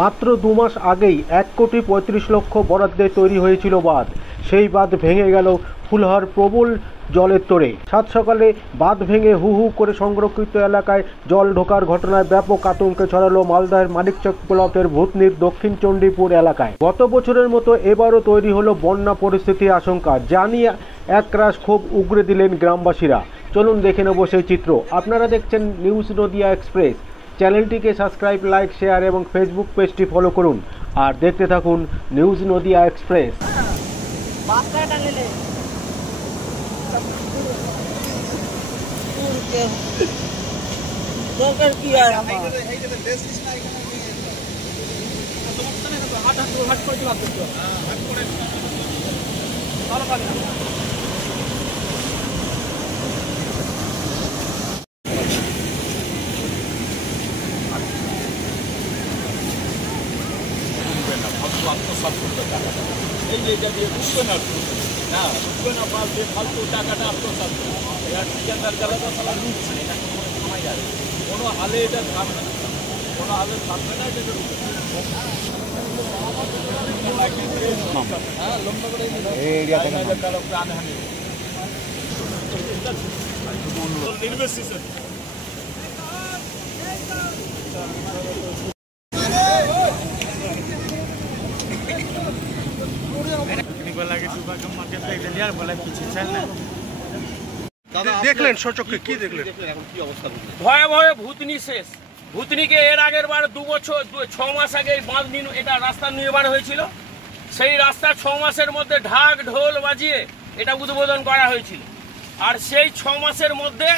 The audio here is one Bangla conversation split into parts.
মাত্র 2 মাস আগেই 1,35,00,000 বরাদ্দে তৈরি হয়েছিল বাঁধ। সেই বাঁধ ভেঙে গেল ফুলহার প্রবল জলের তোড়ে। সাত সকালে বাঁধ ভেঙে হু হু করে সংরক্ষিত এলাকায় জল ঢোকার ঘটনায় ব্যাপক আতঙ্কে ছড়ালো মালদার মানিকচক ব্লকের ভূতনির দক্ষিণ চণ্ডীপুর এলাকায়। গত বছরের মতো এবারও তৈরি হলো বন্যা পরিস্থিতির আশঙ্কা, যা নিয়ে একরাশ ক্ষোভ উগরে দিলেন গ্রামবাসীরা। চলুন দেখে নেব সেই চিত্র। আপনারা দেখছেন নিউজ নদিয়া এক্সপ্রেস। চ্যানেলটিকে সাবস্ক্রাইব, লাইক, শেয়ার এবং ফেসবুক পেজটি ফলো করুন আর দেখতে থাকুন নিউজ নদিয়া এক্সপ্রেস। আত্মসাৎ করতে টাকা এই যে এটা দিয়ে উঠবে না উঠবে না পাল দিয়ে ফালতু টাকাটা আত্মসাৎ ঠিকাদার যারা তো তারা লুটছে, এটা কোনো সময় যাবে, কোনো হালে এটা থামবে না, কোনো হালে থামবে না। এটা হ্যাঁ লম্বা করে প্রাণহানি ইনভেস্টিগেশন দেখলেন সচক্ষে, কি দেখলেন? ভয়াবহ ভূতনি শেষ। ভূতনিকে এর আগের বার 2 বছর 6 মাস আগে বাঁধ এটা রাস্তা নির্মাণ হয়েছিল। সেই রাস্তা 6 মাসের মধ্যে ঢাক ঢোল বাজিয়ে এটা উদ্বোধন করা হয়েছিল। আর সেই 6 মাসের মধ্যে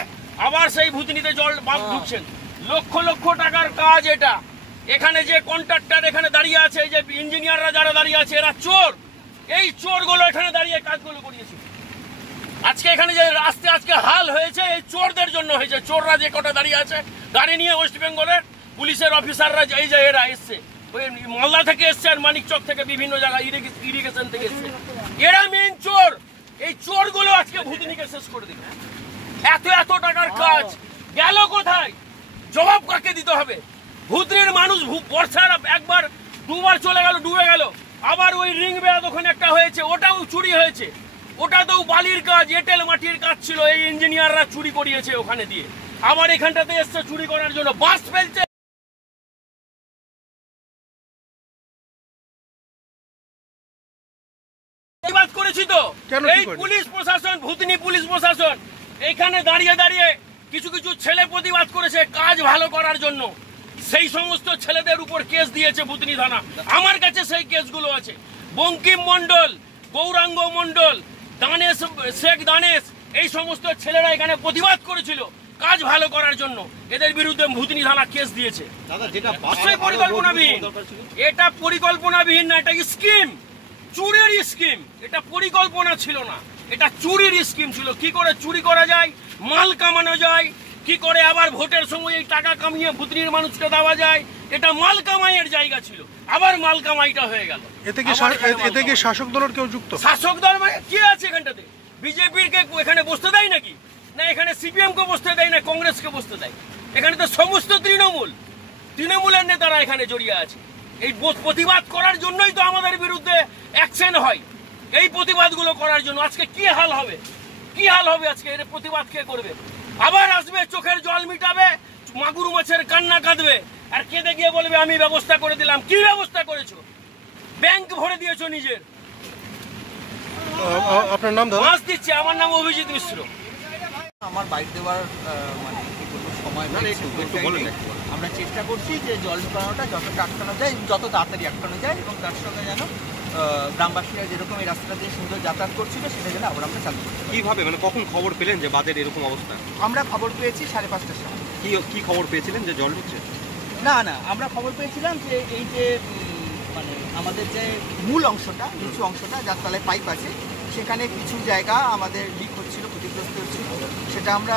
আবার সেই ভূতনিতে জল বাঁধ ঢুকছেন। লক্ষ লক্ষ টাকার কাজ এটা। এখানে যে কন্ট্রাক্টর এখানে দাঁড়িয়ে আছে, এই যে ইঞ্জিনিয়াররা যারা দাঁড়িয়ে আছে, এরা চোর। এই চোরগুলো এখানে দাঁড়িয়ে কাজগুলো করিয়েছে। আজকে এখানে যে রাস্তা আজকে হাল হয়েছে, এই চোরদের জন্য হয়েছে। চোররা যে কটা দাঁড়িয়ে আছে গাড়ি নিয়ে, ওয়েস্ট বেঙ্গলের পুলিশের অফিসাররা, এই যে এরা এসছে, ওই মালদা থেকে এসছে আর মানিকচক থেকে বিভিন্ন জায়গায় ইরিগেশন থেকে এসছে, এরা মেন চোর। এই চোরগুলো আজকে ভূতনিকে শেষ করে দিল। এত এত টাকার কাজ গেল কোথায়? জবাব কাকে দিতে হবে? ভূতনির মানুষ বর্ষার একবার 2 বার চলে গেল, ডুবে গেল। আবার ওই রিং বেড়া ওখানে একটা হয়েছে, ওটাও চুরি হয়েছে। ওটাতেও বালির কাজ, এঁটেল মাটির কাজ ছিল, এই ইঞ্জিনিয়াররা চুরি করিয়েছে ওখানে দিয়ে। আবার এখানটাতে এসছে চুরি করার জন্য, বাস ফেলছে। প্রতিবাদ করেছি তো, এই পুলিশ প্রশাসন, ভূতনি পুলিশ প্রশাসন এখানে দাঁড়িয়ে দাঁড়িয়ে কিছু কিছু ছেলে প্রতিবাদ করেছে কাজ ভালো করার জন্য। সেই সমস্ত ছেলেদের উপর কেস দিয়েছে ভূতনি থানা। আমার কাছে সেই কেসগুলো আছে। বঙ্কিম মন্ডল, গৌরাঙ্গ মন্ডল, দানেশ, শেখ দানেশ, এই সমস্ত ছেলেরা এখানে প্রতিবাদ করেছিল কাজ ভালো করার জন্য। এদের বিরুদ্ধে ভূতনি থানা কেস দিয়েছে। পরিকল্পনাবিহীন, এটা পরিকল্পনাবিহীন না, এটা স্কিম, চুরির স্কিম। এটা পরিকল্পনা ছিল না, এটা চুরির স্কিম ছিল। কি করে চুরি করা যায়, মাল কামানো যায়, কি করে আবার ভোটের সময় এই টাকা কামিয়ে ভূতনির মানুষকে দেওয়া যায়, এটা মাল কামাইয়ের জায়গা ছিল। আবার মাল কামাইটা হয়ে গেল। এতে কি শাসক দলের কেউ যুক্ত? শাসক দল মানে কে আছে এখানটাতে? বিজেপির কে এখানে বসতে দেয় নাকি? না এখানে সিপিএম কে বসতে দেয়, না কংগ্রেসকে বসতে দেয়? এখানে তো সমস্ত তৃণমূলের নেতারা এখানে জড়িয়ে আছে। এই প্রতিবাদ করার জন্যই তো আমাদের বিরুদ্ধে অ্যাকশন হয়, এই প্রতিবাদগুলো করার জন্য। আজকে কি হাল হবে, কি হাল হবে আজকে? এর প্রতিবাদ কে করবে? আবার আসবে, চোখের জল মিটাবে, মাগুর মাছের কান্না কাঁদবে, আর কেঁদে গিয়ে বলবে আমি ব্যবস্থা করে দিলাম। কি ব্যবস্থা করেছো? ব্যাংক ভরে দিয়েছো নিজের। আপনার নাম? মাস দিচ্ছে। আমার নাম অভিজিৎ মিশ্র। আমার বাইক দেওয়ার মানে কি বলবো সময়, আমরা চেষ্টা করছি যে জল ঢোকানোটা যতটা আটকানো যায়, যত তাড়াতাড়ি আটকানো যায়, এবং তার সঙ্গে যেন গ্রামবাসীরা যেরকম এই রাস্তাটা দিয়ে সুন্দর যাতায়াত করছিল সেটা যেন আবার আমরা চালু করছি। কিভাবে, মানে কখন খবর পেলেন যে বাঁধের এরকম অবস্থা? আমরা খবর পেয়েছি 5:30টার সময়। কি খবর পেয়েছিলেন যে জল ঢুকছে? না, আমরা খবর পেয়েছিলাম যে এই যে মানে আমাদের যে মূল অংশটা, নিচু অংশটা, যার তলায় পাইপ আছে, সেখানে কিছু জায়গা আমাদের লিক হচ্ছিল, ক্ষতিগ্রস্ত হচ্ছিল। সেটা আমরা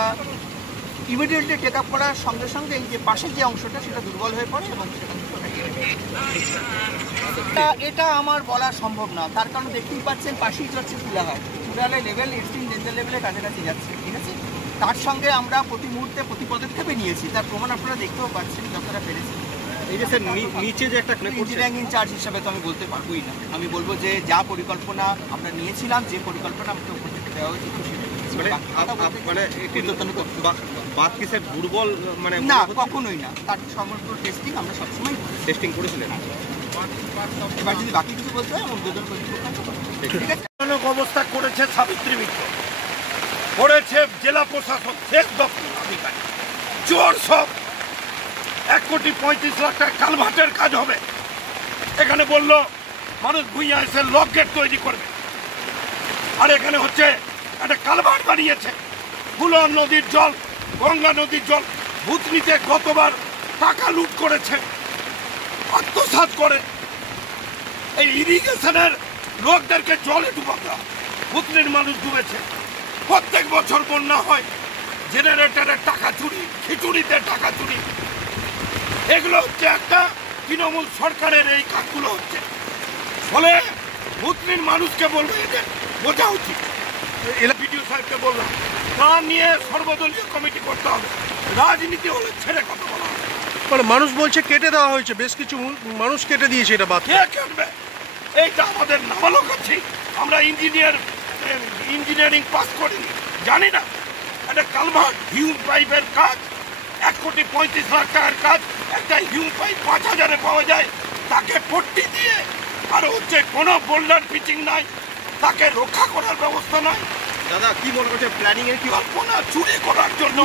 ইমিডিয়েটলি টেক আপ করার সঙ্গে সঙ্গে এই যে পাশের যে অংশটা সেটা দুর্বল হয়ে পড়ে এবং সেখান থেকে এটা আমার বলা সম্ভব না। তার কারণ দেখতেই পাচ্ছেন পাশেই যাচ্ছে চুলাঘাট, চুলালে লেভেল এক্সট্রিম ডেঞ্জার লেভেলের কাছাকাছি যাচ্ছে, ঠিক আছে। তার সঙ্গে আমরা প্রতি মুহূর্তে প্রতি পদক্ষেপে নিয়েছি, তার প্রমাণ আপনারা দেখতেও পাচ্ছেন যতটা পেরেছি। এই যে স্যার নিচে যে একটা ইঞ্জিনিয়ারিং ইনচার্জ হিসাবে তো আমি বলতে পারবোই না। আমি বলবো যে যা পরিকল্পনা আমরা নিয়েছিলাম, যে পরিকল্পনা আমাকে উপর থেকে দেওয়া হয়েছে, মানে বাদ কি স্যার দুর্বল মানে না, কখনোই না। তার সমগ্র টেস্টিং আমরা সবসময় টেস্টিং করেছিলেন। এবার যদি বাকি কিছু বলতে হয়, উদ্বোধন ঠিক আছে। ভয়ানক অবস্থা করেছে সাবিত্রী মিত্র, করেছে জেলা প্রশাসন, শেষ দপ্তর আধিকারিক, চোর সব। 1,35,00,000 টাকা কালভার্টের কাজ হবে। এখানে বললো মানুষ ভুইয়া এসে লক গেট তৈরি করবে, আর এখানে হচ্ছে একটা কালভার্ট বানিয়েছে। ফুলন নদীর জল, গঙ্গা নদীর জল ভুতনিতে গতবার টাকা লুট করেছে, আত্মসাৎ করে এই ইরিগেশনের লোকদেরকে জলে ডুবাতে হয়। ভুতনির মানুষ ডুবেছে। প্রত্যেক বছর বন্যা হয়, জেনারেটরের টাকা চুরি, খিচুড়িতে টাকা চুরি। এগুলো হচ্ছে একটা তৃণমূল সরকারের এই কাজগুলো হচ্ছে। ফলে ভুতনির মানুষকে বলবো এদের বোঝা উচিত। বিডিও সাহেবকে বললাম, তা নিয়ে সর্বদলীয় কমিটি করতে হবে। রাজনীতি হলে ছেড়ে কথা বলা হবে। মানে মানুষ বলছে কেটে দেওয়া হয়েছে, বেশ কিছু মানুষ কেটে দিয়েছে এটা বাদ। কে কাটবে? এইটা আমাদের নাবালক আছে, আমরা ইঞ্জিনিয়ারিং পাস করিনি, জানি না। একটা কালভার্ট হিউম পাইপের কাজ 1,35,00,000 টাকার কাজ, একটা হিউম পাইপ 5,000-এ পাওয়া যায়, তাকে পট্টি দিয়ে আর হচ্ছে কোনো বোল্ডার পিচিং নাই, তাকে রক্ষা করার ব্যবস্থা নাই। দাদা কি মনে করছে প্ল্যানিং এর কি কল্পনা চুরি করার জন্য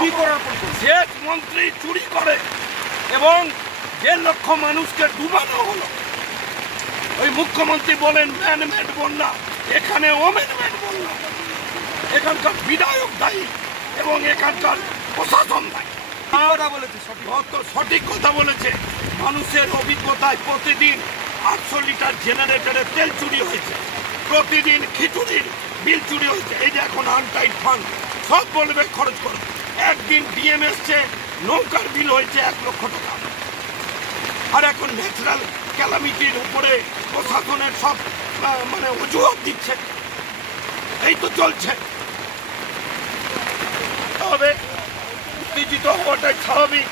সেচ মন্ত্রী চুরি করে এবং 1.5 লক্ষ মানুষকে ডুবানো হলো। ওই মুখ্যমন্ত্রী বলেন ম্যানমেড বন্যা, এখানে ওমেনমেড বন্যা। এখানকার বিধায়ক দায়ী এবং এখানকার প্রশাসন দায়ী। সঠিক কথা বলেছে। মানুষের অভিজ্ঞতায় প্রতিদিন 800 লিটার জেনারেটরের তেল চুরি হয়েছে, প্রতিদিন খিচুড়ির বিল চুরি হয়েছে। এই যে এখন আনটাইট ফান্ড সব বলবে খরচ করো। একদিন ডিএম এসছে, নৌকার বিল হয়েছে 1 লক্ষ টাকা। আর এখন ন্যাচারাল ক্যালামিটির উপরে প্রশাসনের সব মানে অজুহাত দিচ্ছে। এই তো চলছে। তবে উত্তেজিত হওয়াটাই স্বাভাবিক,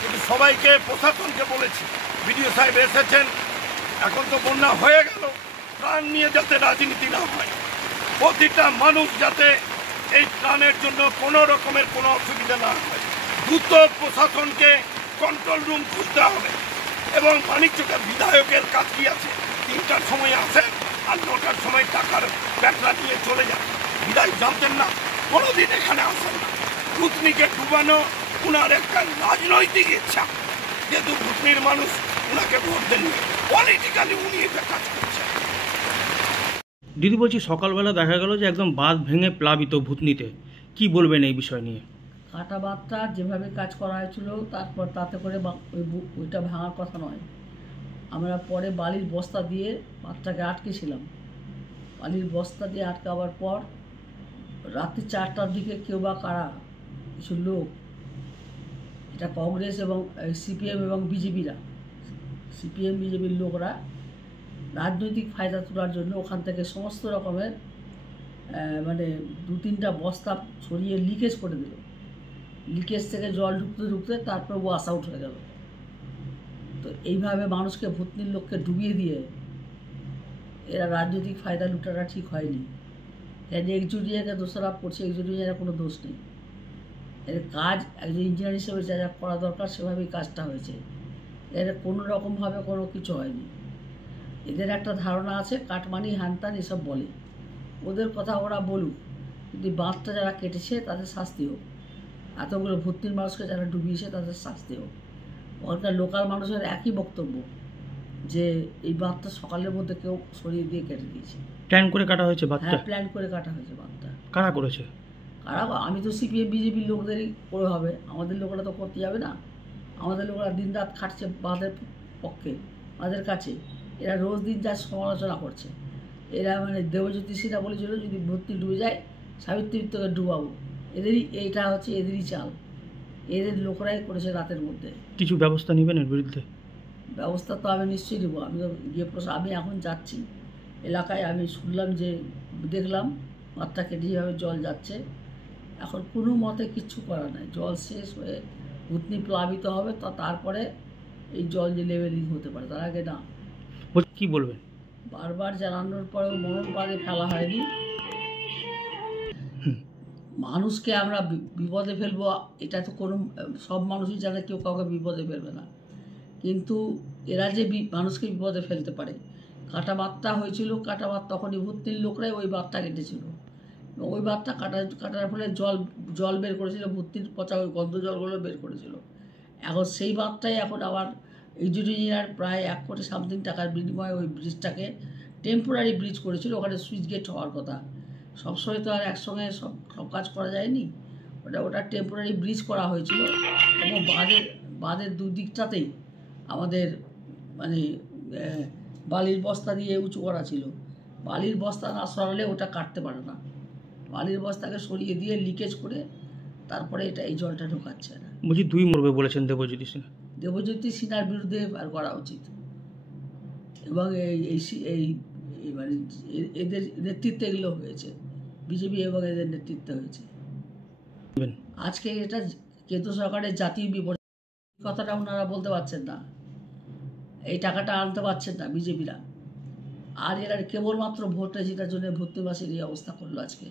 কিন্তু সবাইকে প্রশাসনকে বলেছি, বিডিও সাহেব এসেছেন, এখন তো বন্যা হয়ে গেল, প্রাণ নিয়ে যাতে রাজনীতি না হয়, প্রতিটা মানুষ যাতে এই ত্রাণের জন্য কোনো রকমের কোনো অসুবিধা না হয়। দ্রুত প্রশাসনকে কন্ট্রোল রুম খুঁজতে হবে। এবং বাণিজ্যকের বিধায়কের কাজ কি আছে, 3টার সময় আসেন আর 9টার সময় টাকার ব্যাগটা নিয়ে চলে যান। বিধায়ক জানতেন না, কোনোদিন এখানে আসেন না। ভুতনিকে ডুবানো উনার একটা রাজনৈতিক ইচ্ছা, যেহেতু ভুতনির মানুষ উনাকে ভোট দেননি, পলিটিক্যালি উনি এটা কাজ করছেন। দিদি বলছি, সকালবেলা দেখা গেল যে একদম বাঁধ ভেঙে প্লাবিত ভুতনিতে, কি বলবেন এই বিষয় নিয়ে? কাটা বাঁধটা যেভাবে কাজ করা হয়েছিল, তারপর তাতে করে ওইটা ভাঙার কথা নয়। আমরা পরে বালির বস্তা দিয়ে বাঁধটাকে আটকেছিলাম। বালির বস্তা দিয়ে আটকাবার পর রাত্রি 4টার দিকে কেউ বা কারা কিছু লোক, এটা কংগ্রেস এবং সিপিএম এবং বিজেপিরা, সিপিএম বিজেপির লোকরা রাজনৈতিক ফায়দা তোলার জন্য ওখান থেকে সমস্ত রকমের মানে 2-3টা বস্তা সরিয়ে লিকেজ করে দিল। লিকেজ থেকে জল ঢুকতে ঢুকতে তারপর ওয়াশ আউট হয়ে গেল। তো এইভাবে মানুষকে ভুতনির লোককে ডুবিয়ে দিয়ে এরা রাজনৈতিক ফায়দা লুটাটা ঠিক হয়নি। এর একজুটিয়াকে দোষারোপ করছে, একজুটিয়ার কোনো দোষ নেই। এর কাজ একজন ইঞ্জিনিয়ার হিসেবে যা যা করা দরকার সেভাবেই কাজটা হয়েছে। এর কোনো রকমভাবে কোনো কিছু হয়নি। এদের একটা ধারণা আছে কাটমানি হ্যানত্যান এসব বলে, ওদের কথা ওরা বলুক, কিন্তু বাঁধটা যারা কেটেছে তাদের শাস্তি হোক, এতগুলো ভর্তির মানুষকে যারা ডুবিয়েছে তাদের শাস্তি হোক। ওখানকার লোকাল মানুষের একই বক্তব্য যে এই বাঁধটা সকালের মধ্যে কেউ সরিয়ে দিয়ে কেটে দিয়েছে। প্ল্যান করে কাটা হয়েছে বাঁধটা? হ্যাঁ, প্ল্যান করে কাটা হয়েছে বাঁধটা। কারা করেছে? কারা? আমি তো সিপিএম বিজেপির লোকদেরই করে হবে, আমাদের লোকেরা তো করতে যাবে না। আমাদের লোকেরা দিন রাত খাটছে বাঁধের পক্ষে, বাঁধের কাছে। এরা রোজ দিন যা সমালোচনা করছে। এরা মানে দেবজ্যোতি সিনহা বলেছিল যদি ভর্তি ডুবে যায় সাবিত্রী মিত্রকে ডুবাবো। এদেরই এইটা হচ্ছে এদেরই চাল, এদের লোকরাই করেছে রাতের মধ্যে। কিছু ব্যবস্থা নেবেন এর বিরুদ্ধে? ব্যবস্থা তো আমি নিশ্চয়ই নেবো। আমি তো গিয়ে আমি এখন যাচ্ছি এলাকায়, আমি শুনলাম যে দেখলাম মাত্রা কেটে যেভাবে জল যাচ্ছে, এখন কোনো মতে কিচ্ছু করা নাই। জল শেষ হয়ে ভুতনি প্লাবিত হবে, তো তারপরে এই জল যে লেভেলিং হতে পারে, তার আগে না। কি বলবেন? বারবার জানানোর পরেও মরণ পালে ফেলা হয়নি। মানুষকে আমরা বিপদে ফেলবো এটা তো কোনো, সব মানুষই জানে কেউ কাউকে বিপদে ফেলবে না, কিন্তু এরা যে মানুষকে বিপদে ফেলতে পারে। কাটা বাতটা হয়েছিল, কাটা বাত তখনই ভূতনির লোকরাই ওই বাতটা কেটেছিল, ওই বাতটা কাটার ফলে জল বের করেছিল, ভূতনির পচা ওই গন্ধ জলগুলো বের করেছিল। এখন সেই বাতটাই এখন আবার ইঞ্জিনিয়ার প্রায় 1 কোটি সামথিং টাকার বিনিময়ে ওই ব্রিজটাকে টেম্পোরারি ব্রিজ করেছিল। ওখানে সুইচ গেট হওয়ার কথা, সবসময় তো আর একসঙ্গে সব কাজ করা যায়নি। ওটা টেম্পোরারি ব্রিজ করা হয়েছিল এবং বাঁধের দুদিকটাতেই আমাদের মানে বালির বস্তা দিয়ে উঁচু করা ছিল। বালির বস্তা না সরালে ওটা কাটতে পারে না, বালির বস্তাকে সরিয়ে দিয়ে লিকেজ করে তারপরে এটা এই জলটা ঢোকাচ্ছে না। বলছি 2 মরবে বলেছেন দেবজ্যোতি সিনহা। দেবজ্যোতি সিনহার বিরুদ্ধে আর করা উচিত এবং এই মানে এদের নেতৃত্বে এগুলো হয়েছে, বিজেপি এবং এদের নেতৃত্বে হয়েছে। আজকে এটা কেন্দ্র সরকারের জাতীয় বিপর্যয়, কথাটা ওনারা বলতে পারছেন না, এই টাকাটা আনতে পারছেন না বিজেপিরা। আর এরা কেবলমাত্র ভোটটা জেতার জন্য ভূতনিবাসীর এই অবস্থা করলো আজকে।